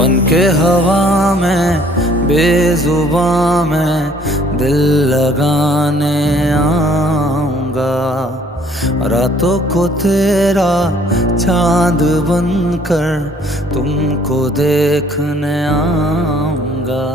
बन के हवा में बेजुबां में दिल लगाने आऊंगा। रातों को तेरा चांद बनकर तुमको देखने आऊंगा।